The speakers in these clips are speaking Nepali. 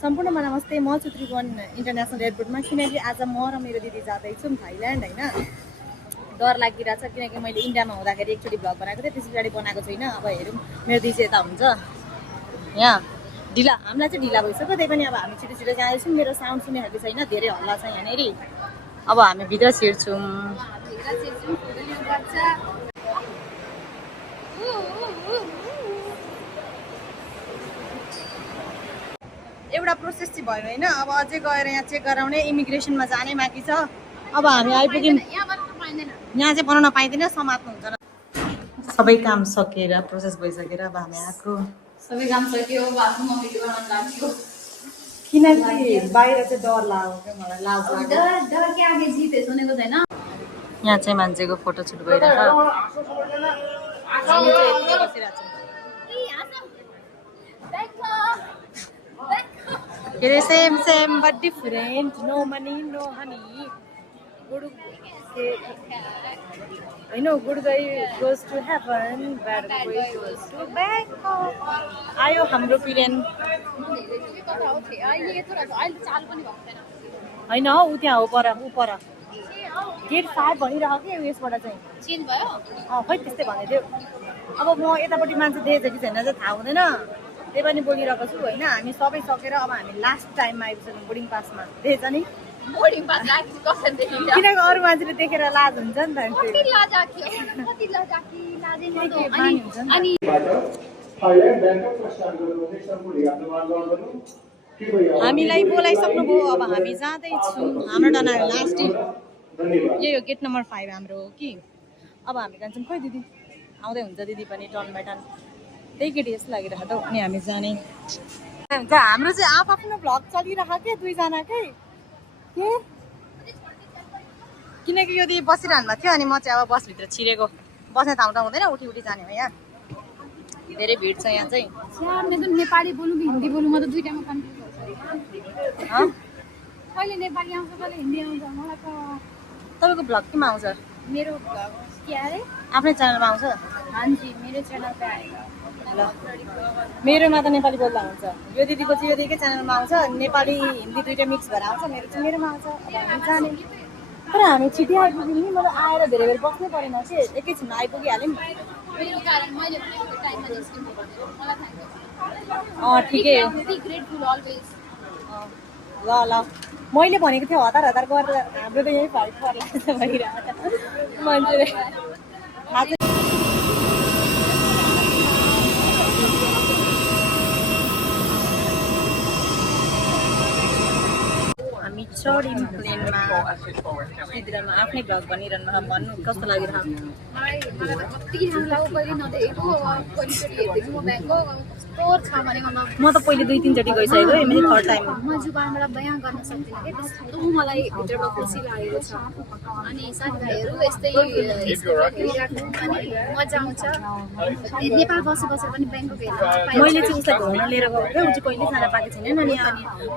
सम्पूर्णमा नमस्ते। म छु त्रिभुवन इन्टरनेसनल एयरपोर्टमा किनकि आज म र मेरो दिदी जाँदैछौँ थाइल्यान्ड होइन। डर लागिरहेछ किनकि मैले इन्डियामा हुँदाखेरि एकचोटि भ्लग बनाएको थिएँ, त्यस पछाडि बनाएको छुइनँ। अब हेरौँ मेरो दिदी यता हुन्छ यहाँ ढिला, हामीलाई चाहिँ ढिला भइसक्यो। त्यही पनि अब हामी छिटो छिटो जाँदैछौँ। मेरो साउन्ड सुने खालको छैन, धेरै हल्ला छ यहाँनिर। अब हामी भित्र छिर्छौँ। एउटा प्रोसेस चाहिँ भयो होइन। अब अझै गएर यहाँ चेक गराउने, इमिग्रेसनमा जाने बाँकी छ। अब हामी आइपुग्यौँ। यहाँ चाहिँ बनाउन पाइँदैन, समात्नु हुन्छ। सबै काम सकेर प्रोसेस भइसकेर अब हामी आएको। सबै काम सक्यो, बाथरुम मम्मीले बनाउन लाग्यो। किनकि बाहिर चाहिँ डर लाग्यो क्या मलाई, लाज लाग्यो। डर के आगे जिते सुनेको छैन। यहाँ चाहिँ मान्छेको फोटो सुट भइरहेछ। हामी चाहिँ यति बसिरहेको छौँ। के अरे same same but different, no money no honey. Good होइन, good guy goes to heaven, bad guy goes to Bangkok. आयो हाम्रो पिरेन होइन हौ, ऊ त्यहाँ हो पर, ऊ पर गेट 5 भनिरहेको कि यसबाट चाहिँ चेन्ज भयो। खै त्यस्तै भन्दै थियो। अब म यतापट्टि मान्छे देखेछ कि छैन चाहिँ थाहा हुँदैन, त्यही पनि बोलिरहेको छु होइन। हामी सबै सकेर अब हामी लास्ट टाइममा आइपुग्छौँ बोर्डिङ पासमा। देखेछ नि, बोर्डिङ पास राखेको कसरी देखिन्छ? किनकि अरू मान्छेले देखेर लाज हुन्छ नि त। कति लाजाकी लाजे न त। अनि हामीलाई बोलाइसक्नुभयो, अब हामी जाँदैछौँ। हाम्रो डना लास्ट यही हो, गेट नम्बर 5 हाम्रो हो कि। अब हामी जान्छौँ। खोइ दिदी आउँदै हुन्छ, दिदी पनि टर्न बाई टर्न त्यही केटी जस्तो लागिरहेको त। अनि हामी जाने हुन्छ। हाम्रो चाहिँ आफ्नो भ्लग चलिरहेको के दुईजनाकै के, किनकि यो दिदी बसिरहनु भएको थियो अनि म चाहिँ अब बसभित्र छिरेको। बस्ने ठाउँ ठाउँ हुँदैन, उठी उठी जाने हो। यहाँ धेरै भिड छ यहाँ चाहिँ। नेपाली बोलौँ कि हिन्दी बोलौँ, म त दुईटामा कन्फ्युज हुन्छु। कहिले नेपाली आउँछ कहिले हिन्दी आउँछ मलाई त। तपाईँको भ्लग केमा आउँछ? मेरो भ्लग के अरे आफ्नै च्यानलमा आउँछ? हान्जी मेरो च्यानल पे आएगा। ल मेरोमा त नेपाली बोल्दा हुन्छ। यो दिदीको चाहिँ यो दिदीकै च्यानलमा आउँछ, नेपाली हिन्दी दुइटा मिक्स भएर आउँछ। मेरो चाहिँ मेरोमा आउँछ। अब हामी जाने, तर हामी छिटै आइपुग्यौँ नि। मलाई आएर धेरै बेर बस्नै परेन कि, एकैछिनमा आइपुगिहाल्यौँ। मेरो कारण मैले टाइममा निस्किनु पर्यो। मलाई थाहा ठिकै हो। Grateful always. ल ल मैले भनेको थिएँ हतार हतार गरेर हाम्रो त यही फाइट पर्ला भइरहेको छ मान्छेले। थाहा छ हामी चढ्यौँ प्लेनमा। सिद्धिरामा आफ्नै भ्लग भनिरहनु, भन्नु कस्तो लागिरहेको? मलाई कति राम्रो लाग्यो। कहिले नदेखेको, कहिलेचोटि हेर्दैछु म ब्याङ्कको कस्तो छ भनेको। म त पहिले 2-3 चोटि गइसकेको, यो मेरो थर्ड टाइम हो। म जुबानबाट बयान गर्न सक्दिनँ कि त्यस्तो मलाई भित्रबाट खुसी लागेको छ। अनि साथीभाइहरू यस्तै हेरिराख्नु अनि मजा आउँछ। नेपाल बसेर पनि ब्याङ्कक हेर्नु मैले चाहिँ उसलाई घुम्न लिएर गएको थिएँ। ऊ चाहिँ कहिले जान पाएको छैन अनि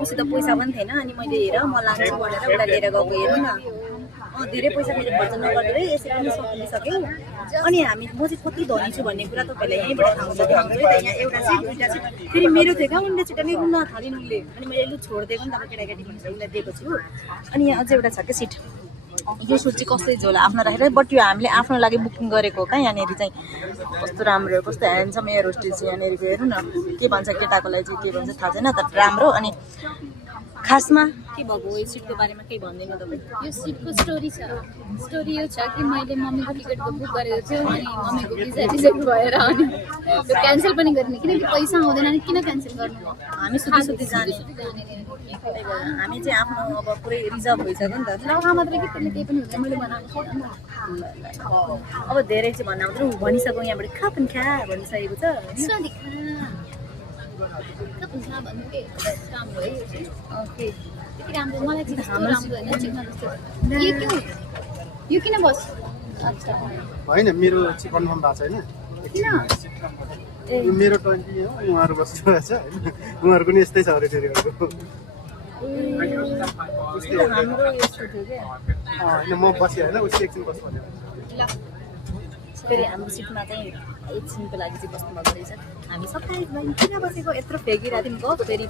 उसित पैसा पनि थिएन। अनि मैले हेर म लान्छु भनेर उसलाई लिएर गएको। हेर्नु न, धेरै पैसा मैले खर्च नगर्दै यसरी पनि सकिसक्यो। अनि हामी म चाहिँ कति धनी छु भन्ने कुरा तपाईँलाई यहीँबाट थाहा हुन्छ। यहाँ एउटा सिट दुईवटा सिट फेरि मेरो थियो क्या, उनले छिटो नै रुन्न थालिन् उसले। अनि मैले लु छोडिदिएको नि त, केटाकेटी भनेर उसलाई दिएको छु। अनि यहाँ अझै एउटा छ क्या सिट। यो सुट चाहिँ कसै झोला आफ्नो राखेर, बट यो हामीले आफ्नो लागि बुकिङ गरेको हो क्या। यहाँनिर चाहिँ कस्तो राम्रो, कस्तो ह्यान्डसम एयर होस्टेस यहाँनिरको। हेर्नु न के भन्छ, केटाकोलाई चाहिँ के भन्छ थाहा छैन तर राम्रो। अनि खासमा के भएको यो सिटको बारेमा केही भनिदिनु तपाईँ? यो सिटको स्टोरी छ। स्टोरी यो छ कि मैले मम्मीको टिकट बुक गरेको थियो अनि मम्मीको भिजा रिजेक्ट भएर अनि त्यो क्यान्सल पनि गर्ने, किनकि पैसा आउँदैन नि किन क्यान्सल गर्नु हो। हामी सुत्ती जाने। हामी चाहिँ आफ्नो अब पुरै रिजर्भ भइसक्यो नि त। लगा मात्रै कि त्यसले केही पनि हुँदैन, मैले बनाएको थिएँ। अब धेरै चाहिँ भन्न मात्रै भनिसक्यो, यहाँबाट खा पनि खा भनिसकेको छ। भन्नु के राम्रो है ओके त्यति राम्रो मलाई चाहिँ त्यस्तो राम्रो होइन चिक्न जस्तो। यो किन बस? अच्छा होइन मेरो चाहिँ कन्फर्म भएको छैन किन? यो मेरो 20 हो, उहाँहरू बस्नुभएको छ होइन। उहाँहरूको नि यस्तै छ अरे फेरि अर्को। हाम्रो यस्तो थियो क्या। होइन म बसेँ होइन, उसले एकछिन बस्नु भन्यो। फेरि हाम्रो सिटमा चाहिँ एकछिनको लागि चाहिँ बस्नुभएको रहेछ। हामी सबै किन बसेको यत्रो फ्याँकिरहेको थियौँ गफ। फेरि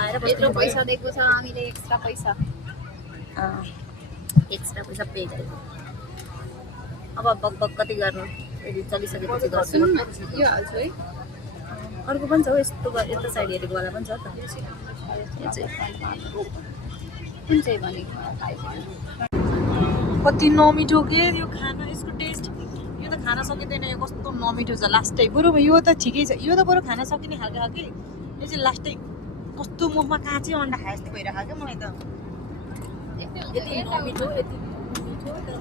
आएर यत्रो बस्नु पैसा दिएको छ हामीले एक्स्ट्रा पैसा पे गरेको अब बक कति गर्नु यदि चलिसकेपछि गर्छु सुन न यो हाल्छु है अर्को पनि छ हौ यस्तो यस्तो साइड हेरेको वाला पनि छ त यो चाहिँ कुन चाहिँ भने कति नमिठो के यो खाना यसको टेस्ट यो त खान सकिँदैन यो कस्तो नमिठो छ लास्टै बरु यो त ठिकै छ यो त बरु खान सकिने खालको हो कि यो चाहिँ लास्टै कस्तो मुखमा काँचै अन्डा खाए जस्तो भइरहेको क्या मलाई त यति नमिठो यति मिठो तर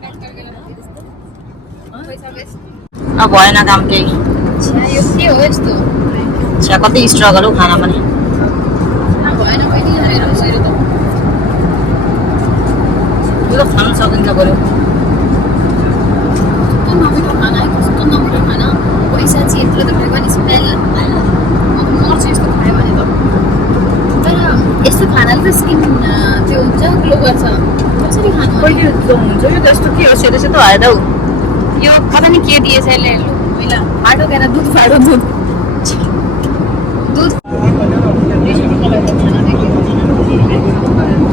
पैसा बेस्ट अब भएन काम केही यो के हो यस्तो छ्या कति स्ट्रगल हो खाना पनि भएन बहिनी हेरेर उसरी त यो त खानु सकिन्छ बरु कस्तो नमिठो खाना कस्तो नमिठो खाना पैसा चाहिँ यत्रो त खायो भने स्मेल मर्छ यस्तो खायो भने त तर यस्तो खानाले त स्किन त्यो हुन्छ ग्लो गर्छ कसरी खानु कहिले हुन्छ यो त यस्तो के हो सेतो सेतो आयो त हौ यो पता नि के दिएछ यसले पहिला फाटो गएर दुध फाटो दुध दुध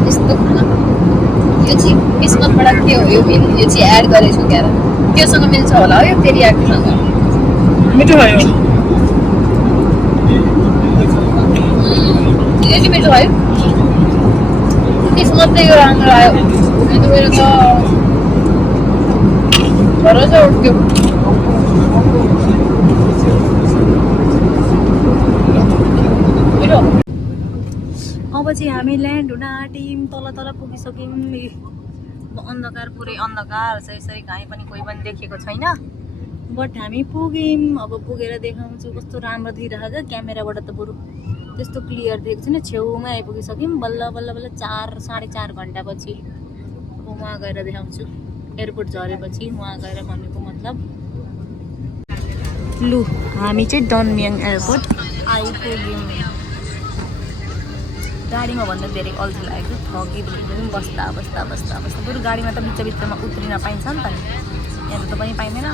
यस्तो खाना यो चाहिँ किस्मतबाट के हो यो चाहिँ एड गरेछु क्या त्योसँग मिल्छ होला हो यो तेरियाकीसँग मिठो भयो यो चाहिँ मिठो भयो किस्मत चाहिँ यो राम्रो आयो अनि मेरो त भरोसा उठ्यो अब चाहिँ हामी ल्यान्ड हुन आँट्यौँ तल तल पुगिसक्यौँ अन्धकार पुरै अन्धकार छ यसरी कहीँ पनि कोही पनि देखेको छैन बट हामी पुग्यौँ अब पुगेर देखाउँछु कस्तो राम्रो देखिरहेको क्यामेराबाट त बरु त्यस्तो क्लियर देखेको छैन छेउमा आइपुगिसक्यौँ बल्ल बल्ल बल्ल 4-4.5 घन्टापछि अब उहाँ गएर देखाउँछु एयरपोर्ट झरेपछि उहाँ गएर भनेको मतलब लु हामी चाहिँ डनमियाङ एयरपोर्ट आइपुग्यौँ गाडीमा भन्दा धेरै अल्छी लागेको ठगिँदै बस्दा बस्दा बस्दा बस्दा बरु गाडीमा त बिचमा उत्रिन पाइन्छ नि त नि यहाँ त पनि पाइँदैन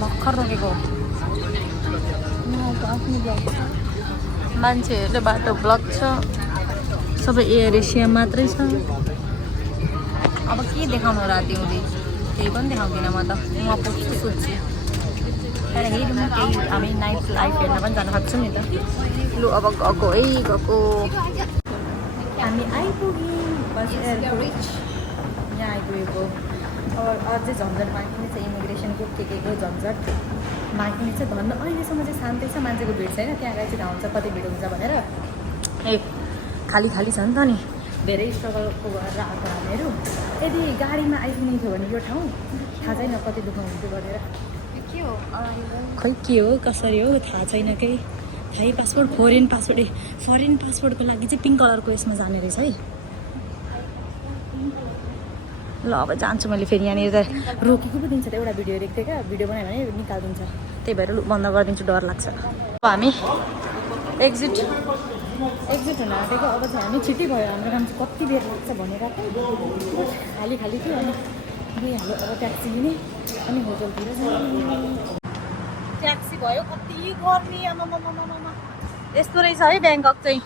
भर्खर रोकेको आफ्नो ब्लग छ मान्छेहरूले बाटो ब्लक छ सबै एयर एसिया मात्रै छ अब के देखाउनु राति हुँदै केही पनि देखाउँदिनँ म त म पुग्छु सोध्छु तर हेरौँ केही हामी नाइट लाइफ हेर्न पनि जान सक्छौँ नि त लु अब गएको है गएको हामी आइपुग्यौँ बस एयरपोर्ट यहाँ आइपुगेको अब अझै झन्झट बाँकी नै छ इमिग्रेसनको के झन्झट बाँकी नै छ धन्न अहिलेसम्म चाहिँ शान्तै छ मान्छेको भिड छैन त्यहाँ गएर चाहिँ थाहा हुन्छ कति भिड हुन्छ भनेर ए खाली खाली छ नि त नि धेरै स्ट्रगलको गरेर आएको हामीहरू यदि गाडीमा आइपुग्ने थियो भने यो ठाउँ थाहा छैन कति दुःख हुन्थ्यो भनेर के हो खै के हो कसरी हो थाहा छैन केही थाई पासपोर्ट फरेन पासपोर्टको लागि चाहिँ पिङ्क कलरको यसमा जाने रहेछ है ल अब जान्छु मैले फेरि यहाँनिर त रोकेको पो दिन्छ त एउटा भिडियो हेरेको थिएँ क्या भिडियो बनायो भने निकालिदिन्छ त्यही भएर लु बन्द गरिदिन्छु डर लाग्छ अब हामी एक्जिट हुन आँटेको अब चाहिँ हामी छिट्टै भयो हाम्रो काम चाहिँ कति बेर लाग्छ भनेर खाली खाली थियो अनि गइहाल्यो अब ट्याक्सी लिने अनि होटलतिर ट्याक्सी भयो कति गर्मी आमामामामा यस्तो रहेछ है ब्याङ्कक चाहिँ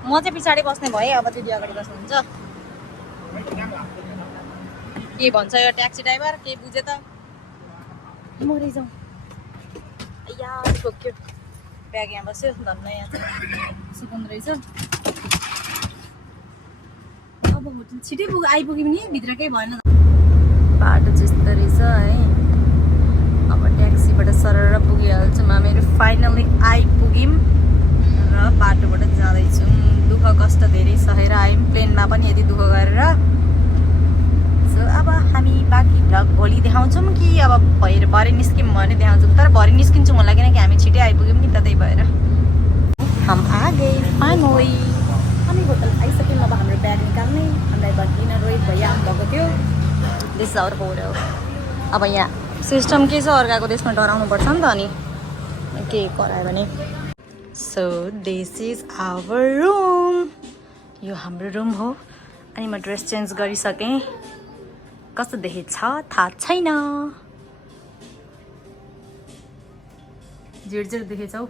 म चाहिँ पछाडि बस्ने भएँ अब दिदी अगाडि बस्नुहुन्छ के भन्छ यो ट्याक्सी ड्राइभर के बुझे त मरि जाउँ यार ठोक्यो ब्याग यहाँ बस्यो धन्न यहाँ चाहिँ सुकुन रहेछ अब होटल छिटै आइपुग्यौँ नि भित्रकै भएन बाटो त्यस्तो रहेछ है अब ट्याक्सीबाट सरर पुगिहाल्छौँ हामीहरू फाइनली आइपुग्यौँ र बाटोबाट जाँदैछौँ दुःख कष्ट धेरै सहेर आयौँ प्लेनमा पनि यति दुःख गरेर सो अब हामी बाँकी भ्लग भोलि देखाउँछौँ कि अब भरे निस्क्यौँ भने देखाउँछौँ तर भरे निस्किन्छौँ होला किनकि हामी छिटै आइपुग्यौँ नि त त्यही भएर हम आगे फाइनली हामी होटल आइसक्यौँ अब हाम्रो ब्याग निकाल्ने हामीलाई भनिकन रोहित भैया आउनुभएको थियो दिस आवर होटल अब यहाँ सिस्टम के छ अर्काको देशमा डराउनुपर्छ नि त अनि के करायो भने so this is our room यो हाम्रो रुम हो अनि म ड्रेस चेन्ज गरिसकेँ कस्तो देखेछ थाहा छैन झिरझिर देखेछौ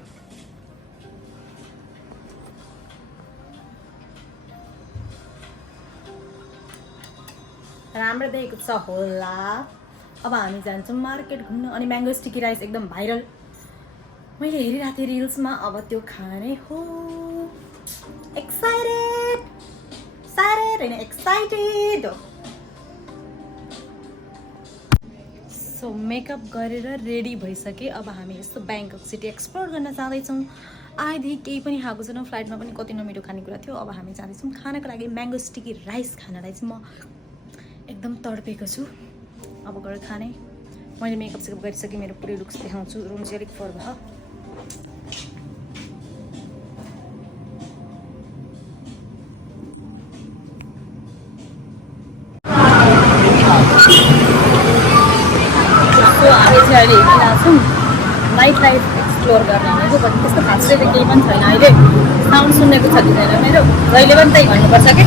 राम्रो देखेको छ होला। अब हामी जान्छौँ मार्केट घुम्न। अनि म्याङ्गो स्टिकी राइस एकदम भाइरल, मैले हेरिरहेको थिएँ रिल्समा। अब त्यो खाने हो। एक्साइटेड होइन, एक्साइटेड। सो मेकअप गरेर रेडी भइसकेँ। अब हामी यस्तो ब्याङ्कक सिटी एक्सप्लोर गर्न जाँदैछौँ। आएदेखि केही पनि खाएको छैनौँ, फ्लाइटमा पनि कति नमिठो खानेकुरा थियो। अब हामी जाँदैछौँ खानको लागि म्याङ्गो स्टिकी राइस खानलाई चाहिँ म एकदम तडपेको छु। अब गएर खाने। मैले मेकअप सेकअप गरिसकेँ, मेरो पुरै लुक्स देखाउँछु। रुम चाहिँ अलिक फोहोर भयो। सो हामी चाहिँ अहिले हिँडिरहेको छौँ नाइट लाइफ एक्सप्लोर गर्न। मेरो पनि त्यस्तो खासै त केही पनि छैन अहिले। साउन्ड सुनेको छ कि छैन मेरो, जहिले पनि त्यही भन्नुपर्छ कि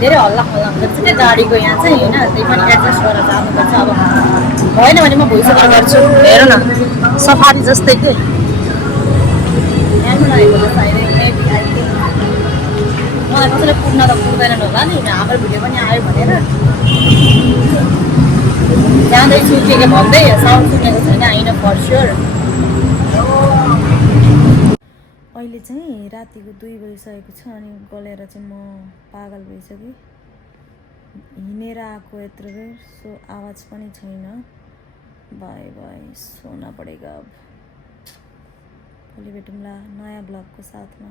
धेरै हल्ला हुन्छ त्यो गाडीको यहाँ चाहिँ होइन, त्यही पनि एडजस्ट गरेर जानुपर्छ। अब भएन भने म भोइस ओभर गर्छु। हेर न सफारी जस्तै के यहाँबाट आएको छ सायदै। मलाई कसैले पुग्न त पुग्दैनन् होला नि, हाम्रो भिडियो पनि आयो भनेर जाँदैछु के भन्दै। साउन्ड सुनेको छैन, होइन फर स्योर। अहिले चाहिँ रातिको 2 बजिसकेको छ अनि गलेर चाहिँ म पागल भइसकेँ। हिँडेर आएको यत्रो बेर, सो आवाज पनि छैन। बाई बाई, सोना पडेगा अब। भोलि भेटौँला नयाँ ब्लगको साथमा।